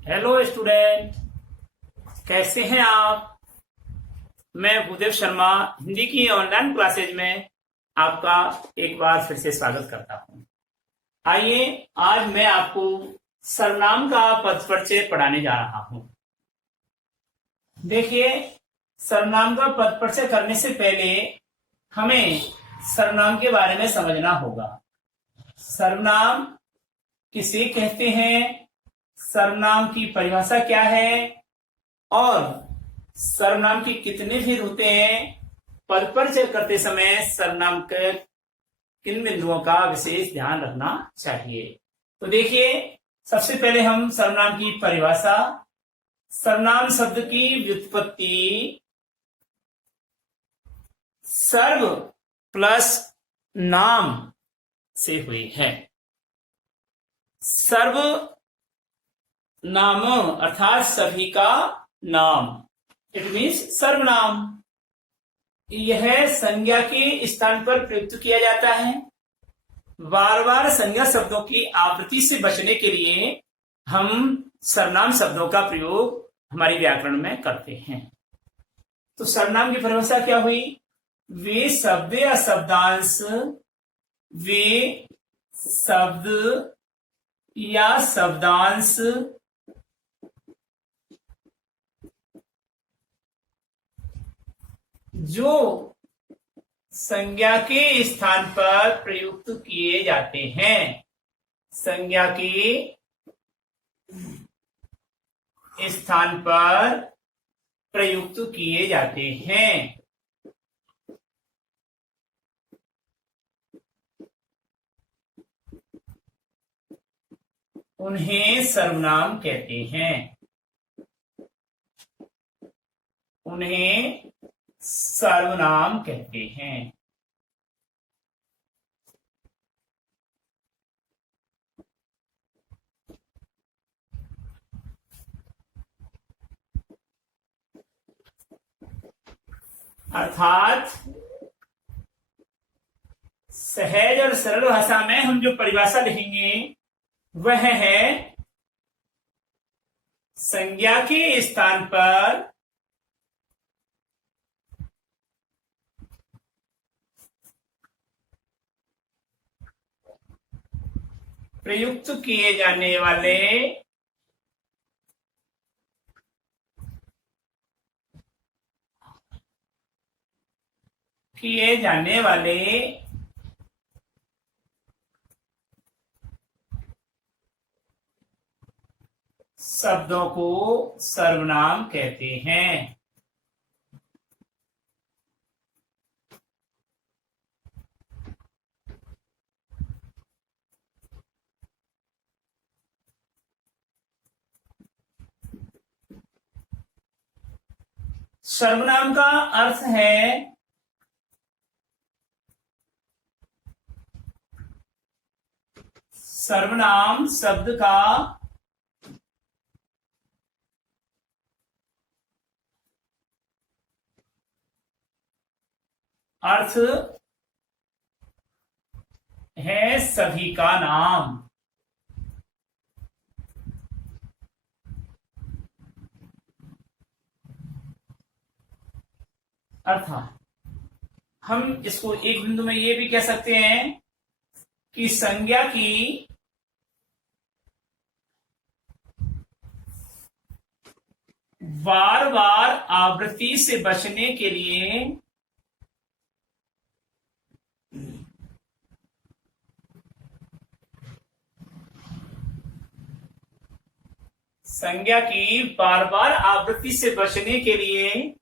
Hello student, कैसे हैं आप। मैं भूदेव शर्मा हिंदी की ऑनलाइन क्लासेज में आपका एक बार फिर से स्वागत करता हूं। आइए आज मैं आपको सर्वनाम का पद परिचय पढ़ाने जा रहा हूं। देखिए, सर्वनाम का पद परिचय करने से पहले हमें सर्वनाम के बारे में समझना होगा। सर्वनाम किसे कहते हैं, सर्वनाम की परिभाषा क्या है और सर्वनाम की कितने भेद होते हैं। पद परिचय करते समय सर्वनाम के किन बिंदुओं का विशेष ध्यान रखना चाहिए। तो देखिए, सबसे पहले हम सर्वनाम की परिभाषा। सर्वनाम शब्द की व्युत्पत्ति सर्व प्लस नाम से हुई है। सर्व नाम अर्थात सभी का नाम, इट मीन्स सर्वनाम। यह संज्ञा के स्थान पर प्रयुक्त किया जाता है। बार बार संज्ञा शब्दों की आवृत्ति से बचने के लिए हम सर्वनाम शब्दों का प्रयोग हमारी व्याकरण में करते हैं। तो सर्वनाम की परिभाषा क्या हुई? वे शब्द या शब्दांश, वे शब्द या शब्दांश जो संज्ञा के स्थान पर प्रयुक्त किए जाते हैं। संज्ञा के स्थान पर प्रयुक्त किए जाते हैं। उन्हें सर्वनाम कहते हैं। उन्हें सर्वनाम कहते हैं। अर्थात सहज और सरल भाषा में हम जो परिभाषा लिखेंगे वह है संज्ञा के स्थान पर प्रयुक्त किए जाने वाले शब्दों को सर्वनाम कहते हैं। सर्वनाम का अर्थ है सर्वनाम शब्द का अर्थ है सभी का नाम। अर्थात हम इसको एक बिंदु में ये भी कह सकते हैं कि संज्ञा की बार बार आवृत्ति से बचने के लिए संज्ञा की बार बार आवृत्ति से बचने के लिए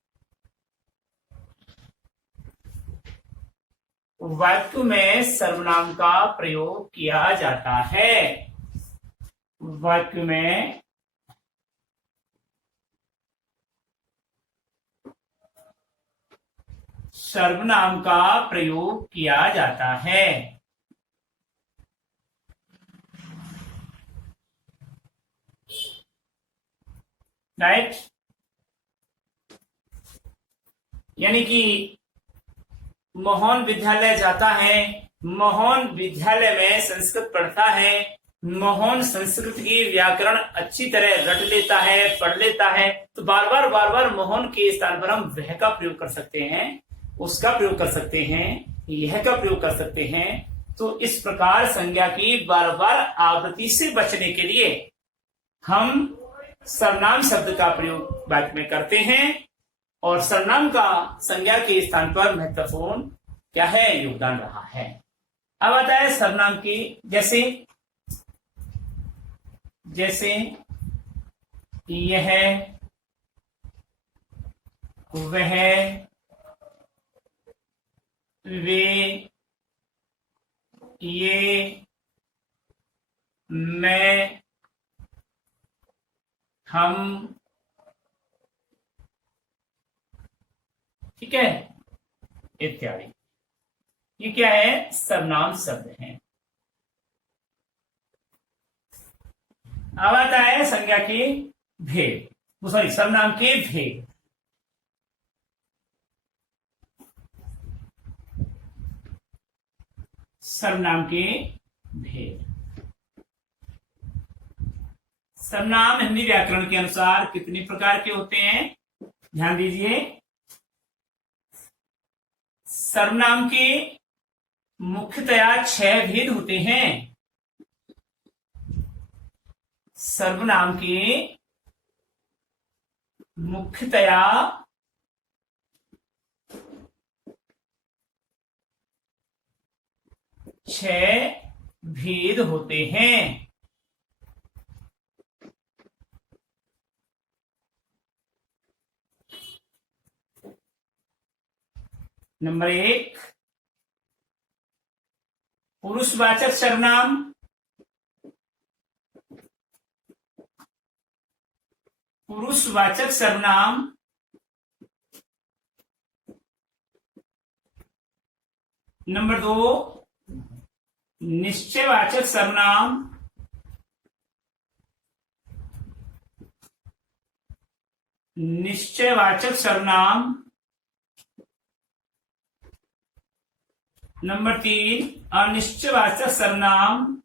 वाक्य में सर्वनाम का प्रयोग किया जाता है। वाक्य में सर्वनाम का प्रयोग किया जाता है। राइट, यानी कि मोहन विद्यालय जाता है, मोहन विद्यालय में संस्कृत पढ़ता है, मोहन संस्कृत की व्याकरण अच्छी तरह रट लेता है, पढ़ लेता है, तो बार बार मोहन के स्थान पर हम वह का प्रयोग कर सकते हैं, उसका प्रयोग कर सकते हैं, यह का प्रयोग कर सकते हैं। तो इस प्रकार संज्ञा की बार बार आवृत्ति से बचने के लिए हम सर्वनाम शब्द का प्रयोग वाक्य में करते हैं, और सर्वनाम का संज्ञा के स्थान पर महत्वपूर्ण क्या है, योगदान रहा है। अब आता है सर्वनाम की, जैसे यह, वह, वे, ये, मैं, हम, ठीक है, इत्यादि। ये क्या है, सर्वनाम शब्द हैं। अब आता है संज्ञा के भेद, सॉरी सर्वनाम के भेद। सर्वनाम के भेद। सर्वनाम हिंदी व्याकरण के अनुसार कितने प्रकार के होते हैं, ध्यान दीजिए। सर्वनाम के मुख्यतया 6 भेद होते हैं। सर्वनाम के मुख्यतया 6 भेद होते हैं। नंबर 1, पुरुषवाचक सर्वनाम। पुरुषवाचक सर्वनाम। नंबर 2, निश्चयवाचक सर्वनाम। निश्चयवाचक सर्वनाम। नंबर 3, अनिश्चयवाचक सर्वनाम।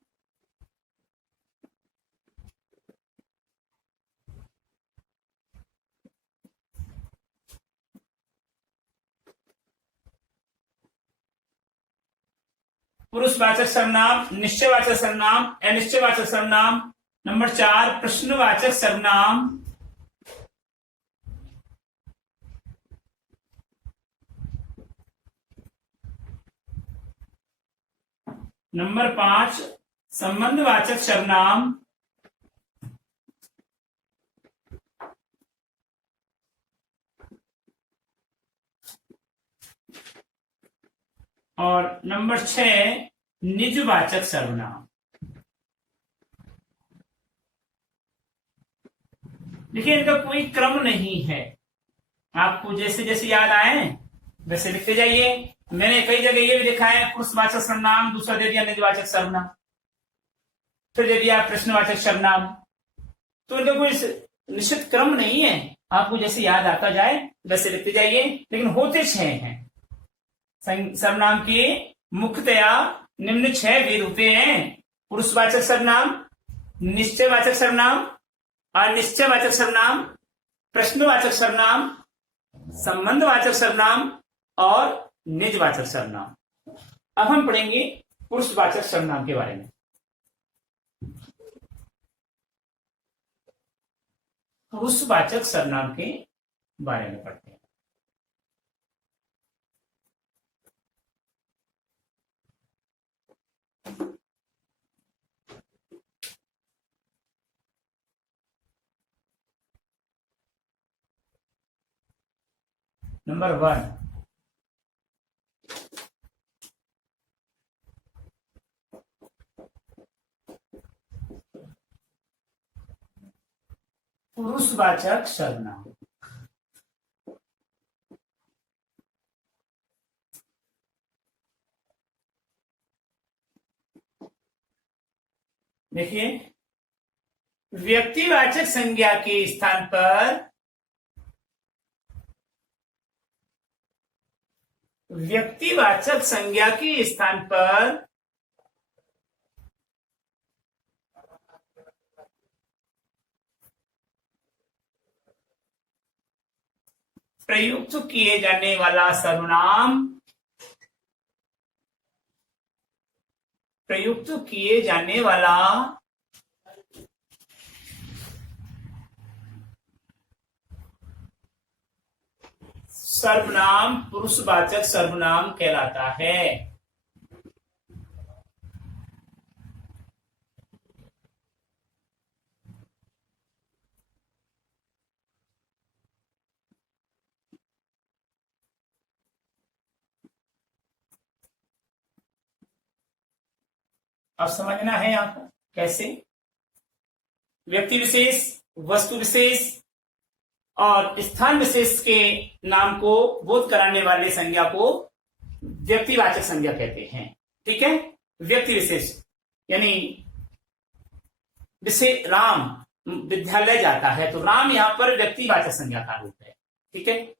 पुरुषवाचक सर्वनाम, निश्चयवाचक सर्वनाम, अनिश्चयवाचक सर्वनाम। नंबर 4, प्रश्नवाचक सर्वनाम। नंबर 5, संबंधवाचक सर्वनाम। और नंबर 6, निजवाचक सर्वनाम। देखिए इनका कोई क्रम नहीं है, आपको जैसे जैसे याद आए वैसे लिखते जाइए। मैंने कई जगह ये भी लिखा है, पुरुषवाचक सर्वनाम, दूसरा दे दिया निजवाचक सर्वनाम, फिर दे दिया प्रश्नवाचक सर्वनाम। तो इनका कोई निश्चित क्रम नहीं है, आपको जैसे याद आता जाए वैसे लिखते जाइए, लेकिन होते 6 हैं। सर्वनाम के मुख्यतया निम्न 6 भेद होते हैं: पुरुषवाचक सर्वनाम, निश्चयवाचक सर्वनाम, अनिश्चयवाचक सर्वनाम, प्रश्नवाचक सर्वनाम, संबंधवाचक सर्वनाम और निजवाचक सर्वनाम। अब हम पढ़ेंगे पुरुषवाचक सर्वनाम के बारे में। पुरुषवाचक सर्वनाम के बारे में पढ़ते हैं। नंबर 1, पुरुषवाचक सर्वनाम। देखिए, व्यक्तिवाचक संज्ञा के स्थान पर व्यक्तिवाचक संज्ञा के स्थान पर प्रयुक्त किए जाने वाला सर्वनाम, प्रयुक्त किए जाने वाला सर्वनाम पुरुषवाचक सर्वनाम कहलाता है। अब समझना है यहां पर कैसे व्यक्ति विशेष, वस्तु विशेष और स्थान विशेष के नाम को बोध कराने वाले संज्ञा को व्यक्तिवाचक संज्ञा कहते हैं। ठीक है, व्यक्ति विशेष यानी जैसे राम विद्यालय जाता है तो राम यहां पर व्यक्तिवाचक संज्ञा का रूप है। ठीक है,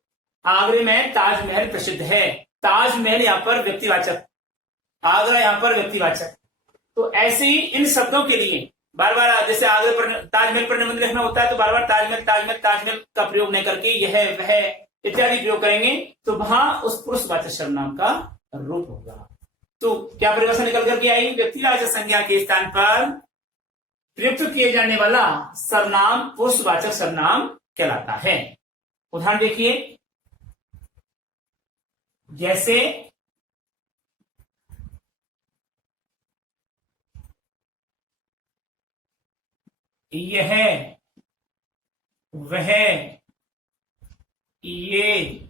आगरे में ताजमहल प्रसिद्ध है, ताजमहल यहां पर व्यक्तिवाचक, आगरा यहां पर व्यक्तिवाचक। तो ऐसे ही इन शब्दों के लिए बार बार जैसे आगरे पर ताजमहल पर निबंध लिखना होता है तो बार बार ताजमहल ताजमहल ताजमहल का प्रयोग नहीं करके यह वह इत्यादि प्रयोग करेंगे तो वहां उस पुरुषवाचक सर्वनाम का रूप होगा। तो क्या परिभाषा निकल करके आई? व्यक्तिवाचक संज्ञा के स्थान पर प्रयुक्त किए जाने वाला सर्वनाम पुरुषवाचक सर्वनाम कहलाता है। उदाहरण देखिए, जैसे यह, वह, ये,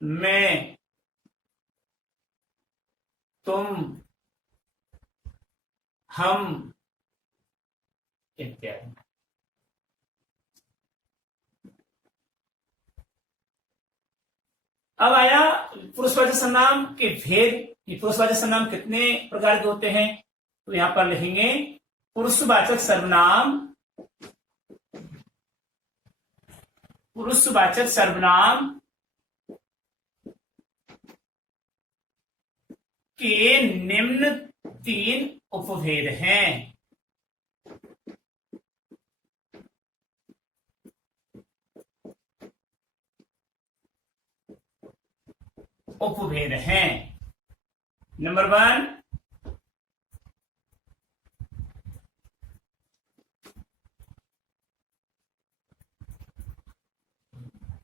मैं, तुम, हम इत्यादि। अब आया पुरुषवाचक सर्वनाम के भेद। ये पुरुषवाचक सर्वनाम कितने प्रकार के होते हैं? तो यहां पर लिखेंगे पुरुषवाचक सर्वनाम, पुरुषवाचक सर्वनाम के निम्न 3 उपभेद हैं। उपभेद हैं। नंबर 1,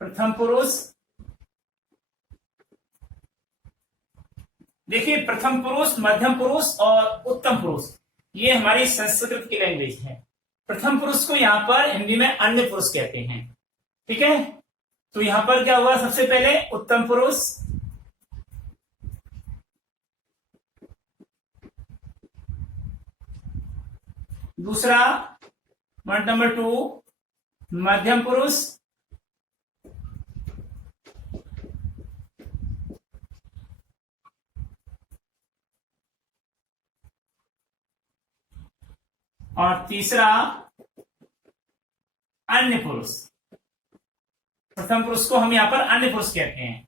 प्रथम पुरुष। देखिए, प्रथम पुरुष, मध्यम पुरुष और उत्तम पुरुष ये हमारी संस्कृत की लैंग्वेज है। प्रथम पुरुष को यहां पर हिंदी में अन्य पुरुष कहते हैं। ठीक है, तो यहां पर क्या हुआ? सबसे पहले उत्तम पुरुष, दूसरा पॉइंट नंबर 2 मध्यम पुरुष, और तीसरा अन्य पुरुष। प्रथम पुरुष को हम यहां पर अन्य पुरुष कहते हैं।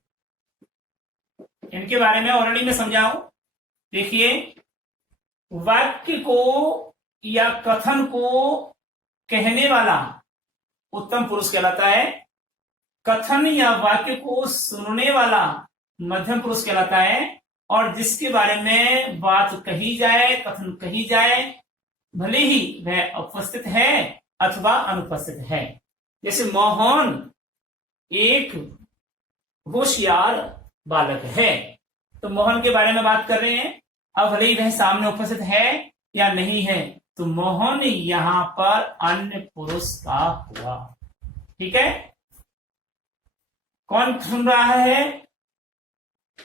इनके बारे में ऑलरेडी मैं समझाऊं। देखिए, वाक्य को या कथन को कहने वाला उत्तम पुरुष कहलाता है। कथन या वाक्य को सुनने वाला मध्यम पुरुष कहलाता है। और जिसके बारे में बात कही जाए, कथन कही जाए, भले ही वह उपस्थित है अथवा अनुपस्थित है। जैसे मोहन एक होशियार बालक है, तो मोहन के बारे में बात कर रहे हैं। अब भले ही वह सामने उपस्थित है या नहीं है, तो मोहन यहां पर अन्य पुरुष का हुआ। ठीक है, कौन सुन रहा है?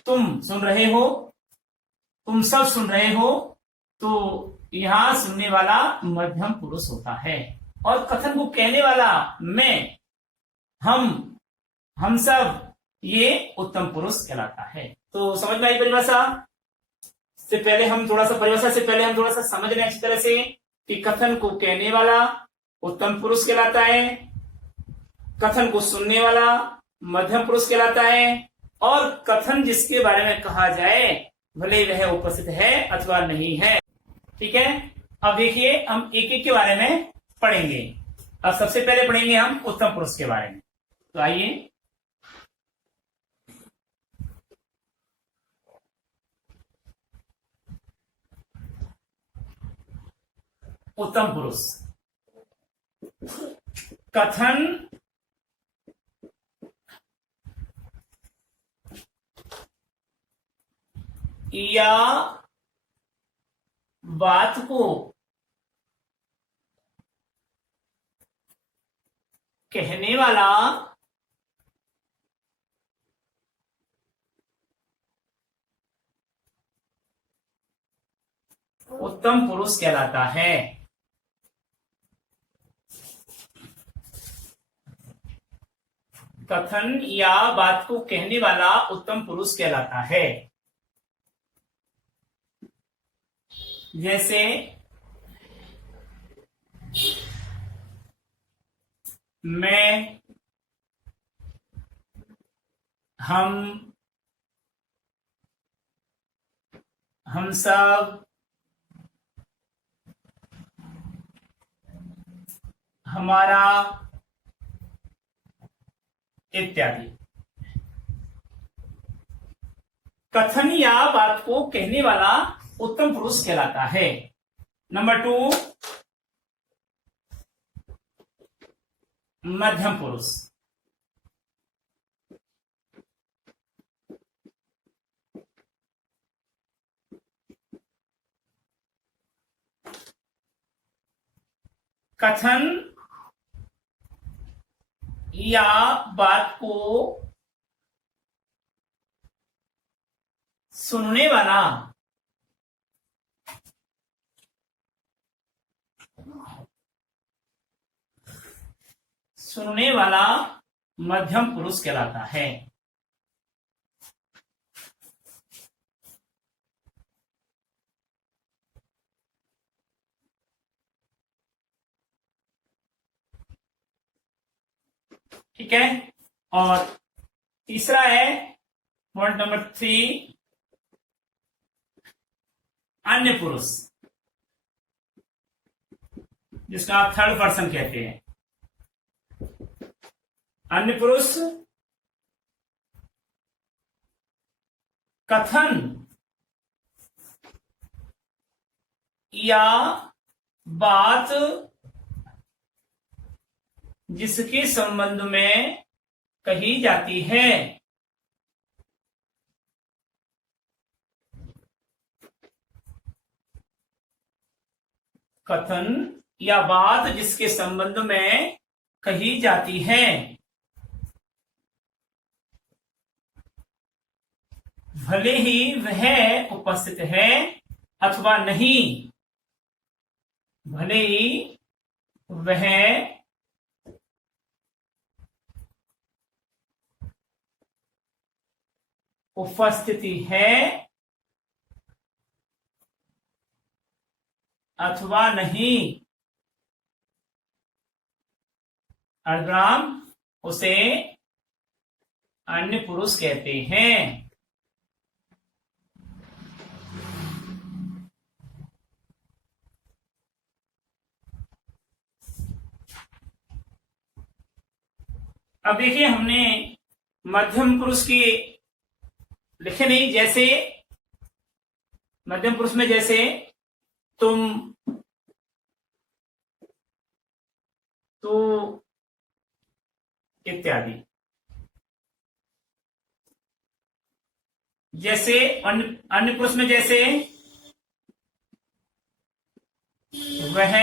तुम सुन रहे हो, तुम सब सुन रहे हो, तो यहां सुनने वाला मध्यम पुरुष होता है। और कथन को कहने वाला मैं, हम सब, ये उत्तम पुरुष कहलाता है। तो समझ में आई परिभाषा? से पहले हम थोड़ा सा परिभाषा से पहले हम थोड़ा सा समझ लें अच्छी तरह से कि कथन को कहने वाला उत्तम पुरुष कहलाता है, कथन को सुनने वाला मध्यम पुरुष कहलाता है, और कथन जिसके बारे में कहा जाए भले वह उपस्थित है अथवा नहीं है। ठीक है, अब देखिए हम एक एक के बारे में पढ़ेंगे। अब सबसे पहले पढ़ेंगे हम उत्तम पुरुष के बारे में। तो आइए, उत्तम पुरुष। कथन या बात को कहने वाला उत्तम पुरुष कहलाता है। कथन या बात को कहने वाला उत्तम पुरुष कहलाता है। जैसे मैं, हम सब, हमारा इत्यादि। कथन या बात को कहने वाला उत्तम पुरुष कहलाता है। नंबर 2, मध्यम पुरुष। कथन या बात को सुनने वाला मध्यम पुरुष कहलाता है। ठीक है। और तीसरा है पॉइंट नंबर 3, अन्य पुरुष, जिसका आप थर्ड पर्सन कहते हैं। अन्य पुरुष कथन या बात जिसके संबंध में कही जाती है, कथन या बात जिसके संबंध में कही जाती है, भले ही वह उपस्थित है अथवा नहीं, भले ही वह उपस्थिति है अथवा नहीं, अर्धविराम, उसे अन्य पुरुष कहते हैं। अब देखिए, हमने मध्यम पुरुष की लिखे नहीं। जैसे मध्यम पुरुष में जैसे तुम, तू इत्यादि। जैसे अन्य पुरुष में जैसे वह,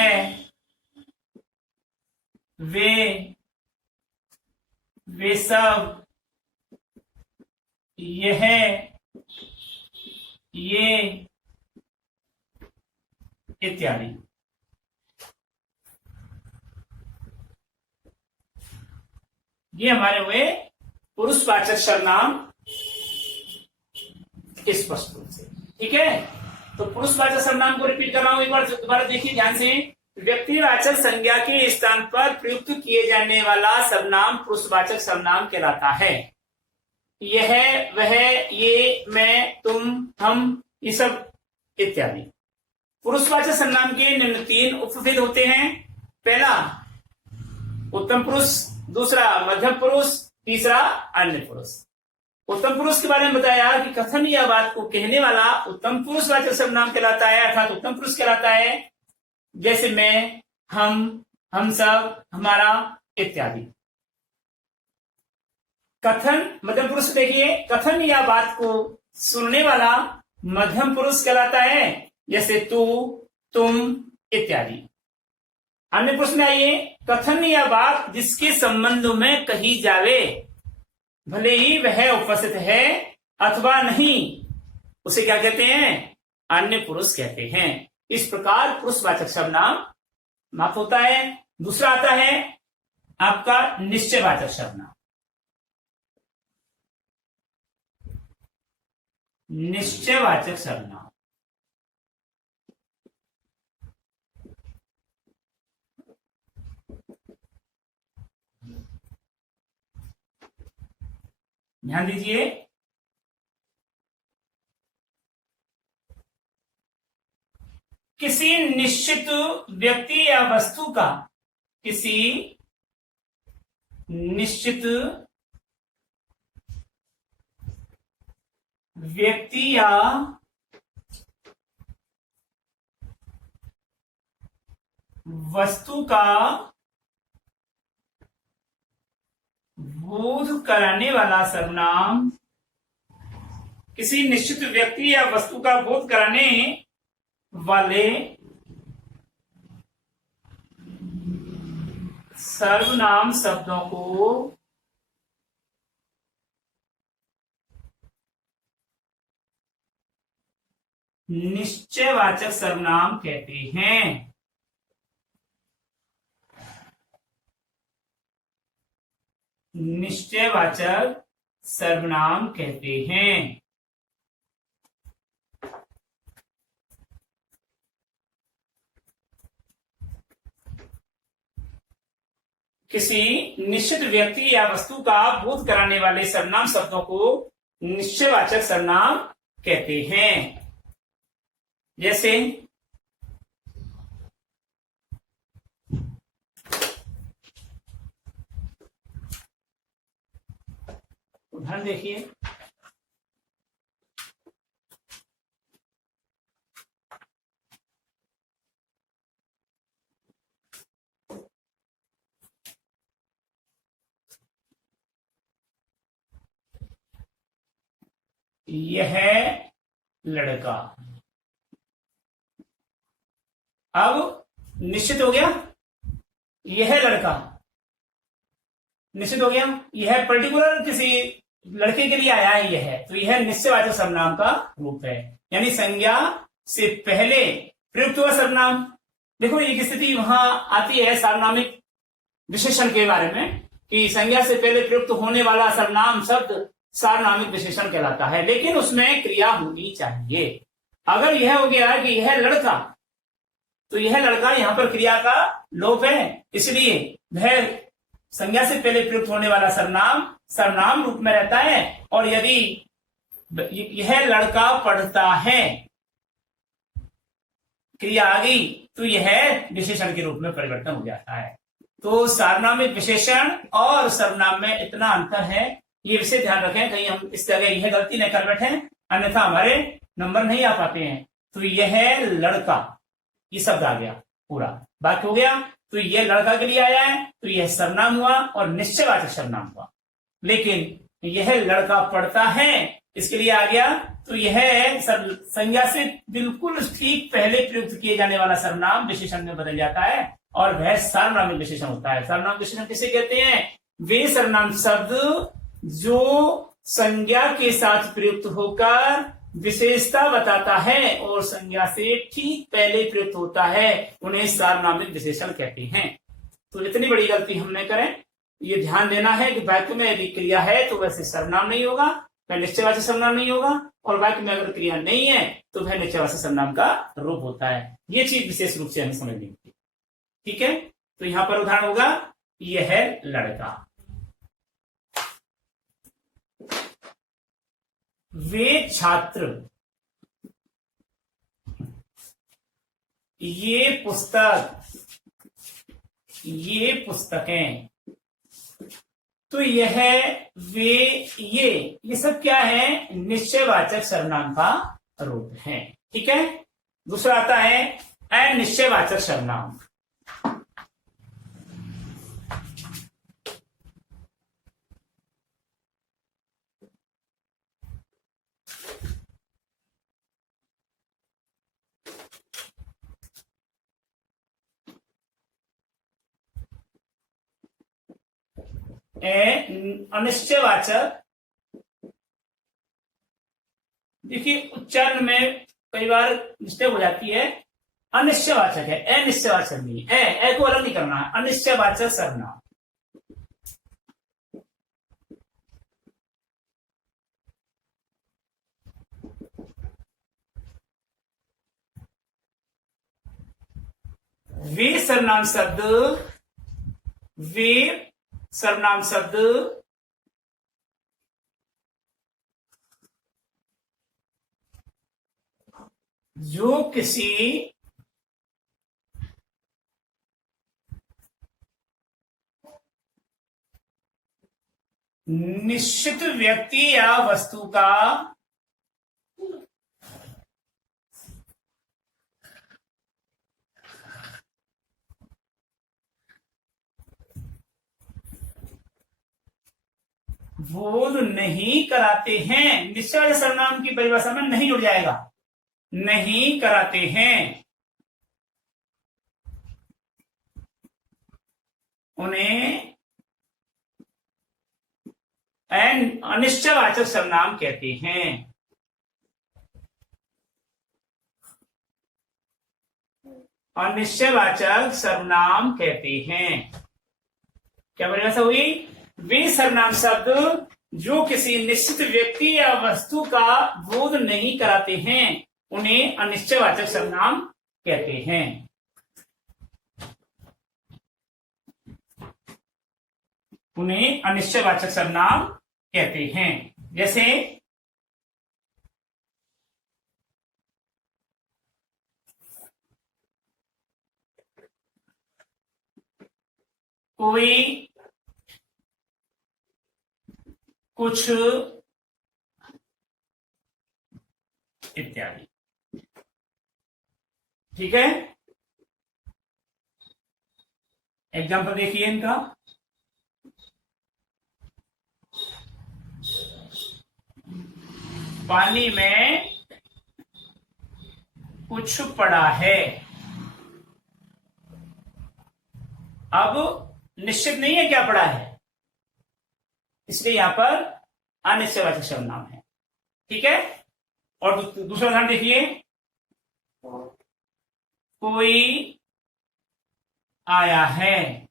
वे सब, यह, ये इत्यादि। ये हमारे हुए पुरुषवाचक सर्वनाम स्पष्ट रूप से। ठीक है, तो पुरुषवाचक सर्वनाम को रिपीट कर रहा हूं एक बार, दोबारा देखिए ध्यान से। व्यक्तिवाचक संज्ञा के स्थान पर प्रयुक्त किए जाने वाला सर्वनाम पुरुषवाचक सर्वनाम कहलाता है। यह, वह, ये, मैं, तुम, हम, ये सब इत्यादि। पुरुषवाचक सर्वनाम के निम्न 3 उपभेद होते हैं। पहला उत्तम पुरुष, दूसरा मध्यम पुरुष, तीसरा अन्य पुरुष। उत्तम पुरुष के बारे में बताया कि कथन या बात को कहने वाला उत्तम पुरुष वाचक सर्वनाम कहलाता है, अर्थात उत्तम पुरुष कहलाता है। जैसे मैं, हम सब, हमारा इत्यादि। कथन मध्यम पुरुष, देखिए कथन या बात को सुनने वाला मध्यम पुरुष कहलाता है, जैसे तू, तुम इत्यादि। अन्य पुरुष में आइए, कथन या बात जिसके संबंध में कही जावे, भले ही वह उपस्थित है अथवा नहीं, उसे क्या कहते हैं? अन्य पुरुष कहते हैं। इस प्रकार पुरुषवाचक सर्वनाम समाप्त होता है। दूसरा आता है आपका निश्चयवाचक सर्वनाम। निश्चयवाचक सर्वनाम ध्यान दीजिए, किसी निश्चित व्यक्ति या वस्तु का, किसी निश्चित व्यक्ति या वस्तु का बोध कराने वाला सर्वनाम, किसी निश्चित व्यक्ति या वस्तु का बोध कराने वाले सर्वनाम शब्दों को निश्चयवाचक सर्वनाम कहते हैं। निश्चयवाचक सर्वनाम कहते हैं। किसी निश्चित व्यक्ति या वस्तु का बोध कराने वाले सर्वनाम शब्दों को निश्चयवाचक सर्वनाम कहते हैं। जैसे उदाहरण देखिए, यह लड़का। अब निश्चित हो गया, यह लड़का निश्चित हो गया। यह पर्टिकुलर किसी लड़के के लिए आया है, यह, तो यह निश्चयवाचक सर्वनाम का रूप है, यानी संज्ञा से पहले प्रयुक्त हुआ सर्वनाम। देखो एक स्थिति वहां आती है सार्वनामिक विशेषण के बारे में, कि संज्ञा से पहले प्रयुक्त होने वाला सर्वनाम शब्द सार्वनामिक विशेषण कहलाता है, लेकिन उसमें क्रिया होनी चाहिए। अगर यह हो गया कि यह लड़का, तो यह लड़का यहां पर क्रिया का लोप है, इसलिए वह संज्ञा से पहले प्रयुक्त होने वाला सर्वनाम रूप में रहता है। और यदि यह लड़का पढ़ता है, क्रिया आ गई, तो यह विशेषण के रूप में परिवर्तन हो जाता है। तो सार्वनामिक विशेषण और सर्वनाम में इतना अंतर है, ये विषय ध्यान रखें, कहीं हम इस जगह यह गलती न कर बैठे, अन्यथा हमारे नंबर नहीं आ पाते हैं। तो यह लड़का, ये शब्द आ गया, पूरा बात हो गया। तो यह लड़का के लिए आया है, तो यह सर्वनाम हुआ और निश्चयवाचक सर्वनाम हुआ। लेकिन यह लड़का पढ़ता है, इसके लिए आ गया, तो यह संज्ञा से बिल्कुल ठीक पहले प्रयुक्त किए जाने वाला सर्वनाम विशेषण में बदल जाता है और वह सार्वनामिक विशेषण होता है। सार्वनामिक विशेषण किसे कहते हैं? वे सर्वनाम शब्द जो संज्ञा के साथ प्रयुक्त होकर विशेषता बताता है और संज्ञा से ठीक पहले प्रयुक्त होता है, उन्हें सार्वनामिक विशेषण कहते हैं। तो इतनी बड़ी गलती हम न करें, ये ध्यान देना है कि वाक्य में यदि क्रिया है तो वैसे सर्वनाम नहीं होगा, वह निश्चयवाचक सर्वनाम नहीं होगा, और वाक्य में अगर क्रिया नहीं है तो वह निश्चयवाचक सर्वनाम का रूप होता है। ये चीज विशेष रूप से हमें समझनी होगी, ठीक है। तो यहां पर उदाहरण होगा, यह है लड़का। वे छात्र, ये पुस्तक, ये पुस्तकें। तो यह, वे, ये सब क्या है? निश्चयवाचक सर्वनाम का रूप है। ठीक है। दूसरा आता है अनिश्चयवाचक सर्वनाम। अनिश्चयवाचक, देखिए उच्चारण में कई बार मिस्टेक हो जाती है। अनिश्चयवाचक है, अनिश्चयवाचक नहीं। ए को अलग नहीं करना है। अनिश्चयवाचक सर्वनाम। वे सर्वनाम शब्द, वे सर्वनाम शब्द जो किसी निश्चित व्यक्ति या वस्तु का बोध नहीं कराते हैं। निश्चय सर्वनाम की परिभाषा में नहीं जुड़ जाएगा। नहीं कराते हैं, उन्हें अनिश्चयवाचक सर्वनाम कहते हैं। अनिश्चयवाचक सर्वनाम कहते हैं। क्या परिभाषा हुई? वे सर्वनाम शब्द जो किसी निश्चित व्यक्ति या वस्तु का बोध नहीं कराते हैं, उन्हें अनिश्चयवाचक सर्वनाम कहते हैं। उन्हें अनिश्चयवाचक सर्वनाम कहते हैं। जैसे कोई, कुछ इत्यादि। ठीक है। एग्जाम्पल देखिए इनका। पानी में कुछ पड़ा है। अब निश्चित नहीं है क्या पड़ा है, इसलिए यहां पर अनिश्चयवाचक सर्वनाम है। ठीक है। और दूसरा उदाहरण देखिए। कोई आया है।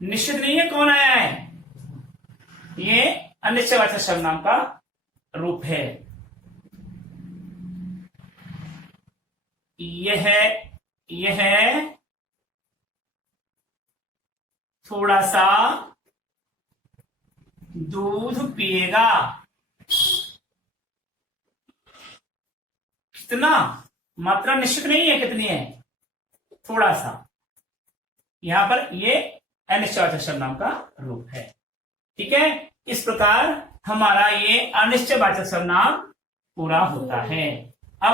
निश्चित नहीं है कौन आया है, ये अनिश्चयवाचक सर्वनाम का रूप है। यह थोड़ा सा दूध पिएगा। कितना? मात्रा निश्चित नहीं है कितनी है, थोड़ा सा। यहां पर ये अनिश्चयवाचक सर्वनाम का रूप है। ठीक है। इस प्रकार हमारा ये अनिश्चयवाचक सर्वनाम पूरा होता है।